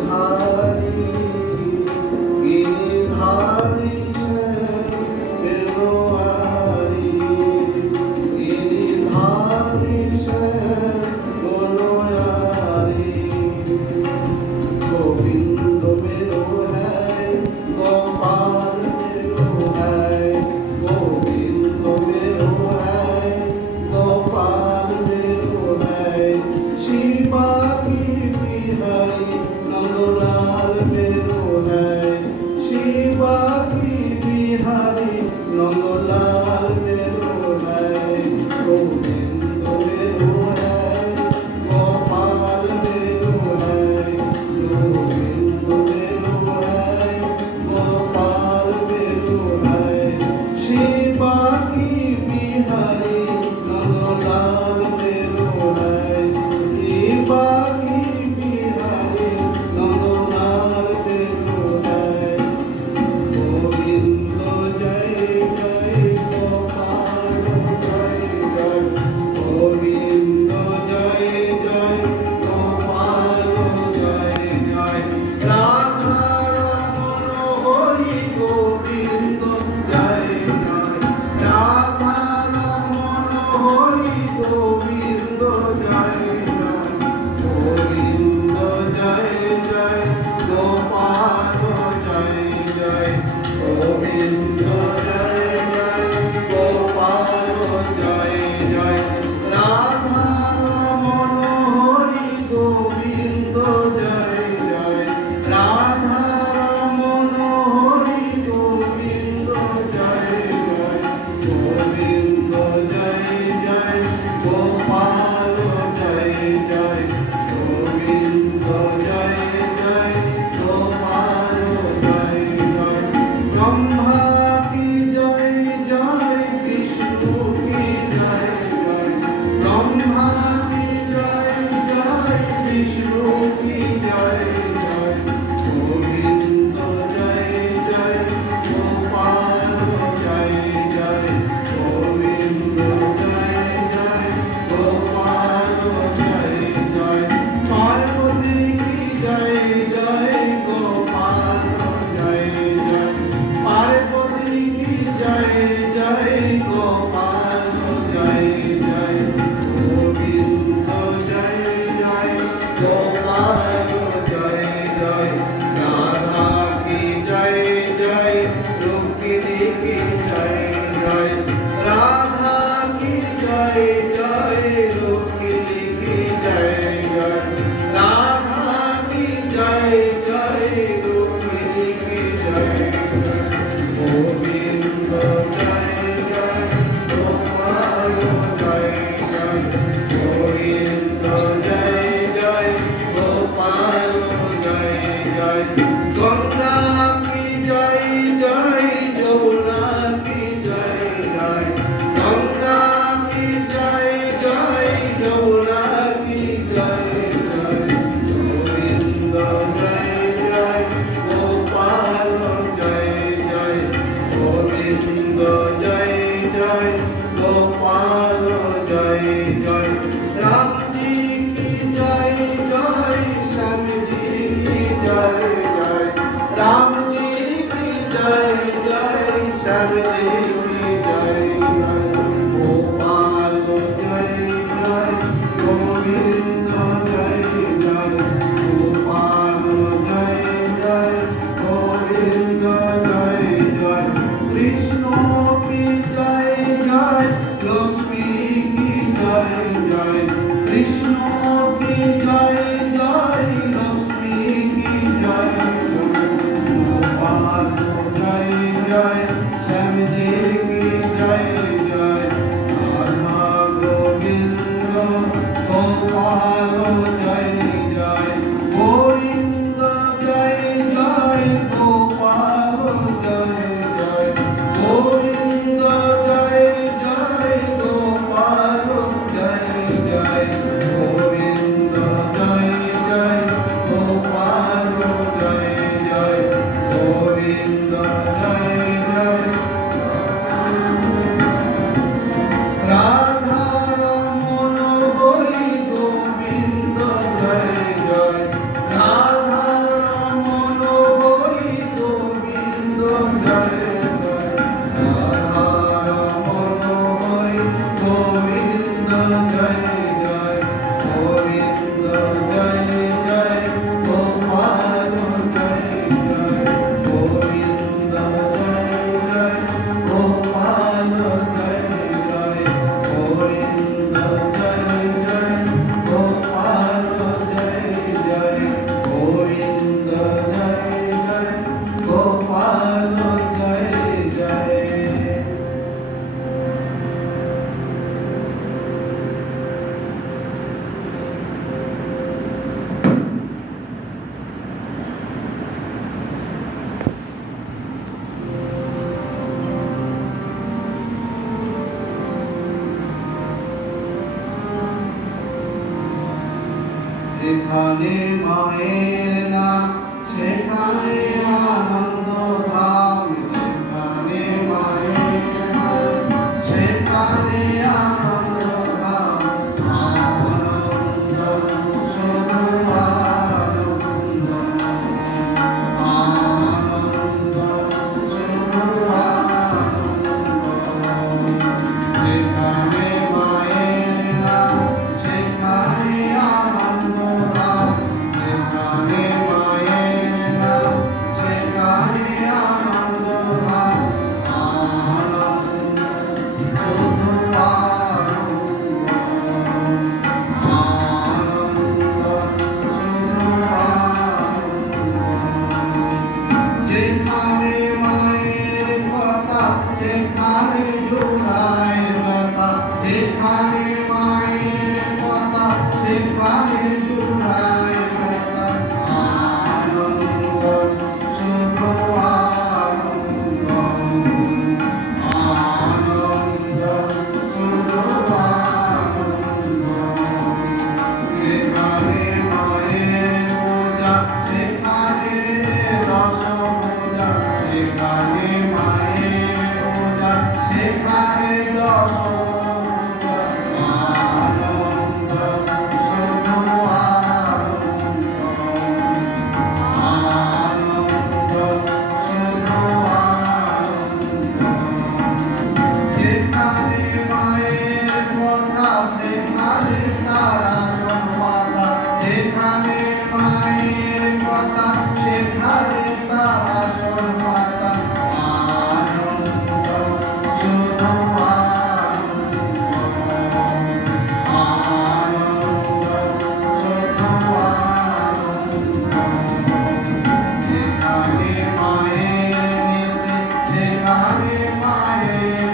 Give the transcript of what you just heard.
ধারী যেখানে মায়ের নাম সেখানে আনন্দ সেখানে মায়ের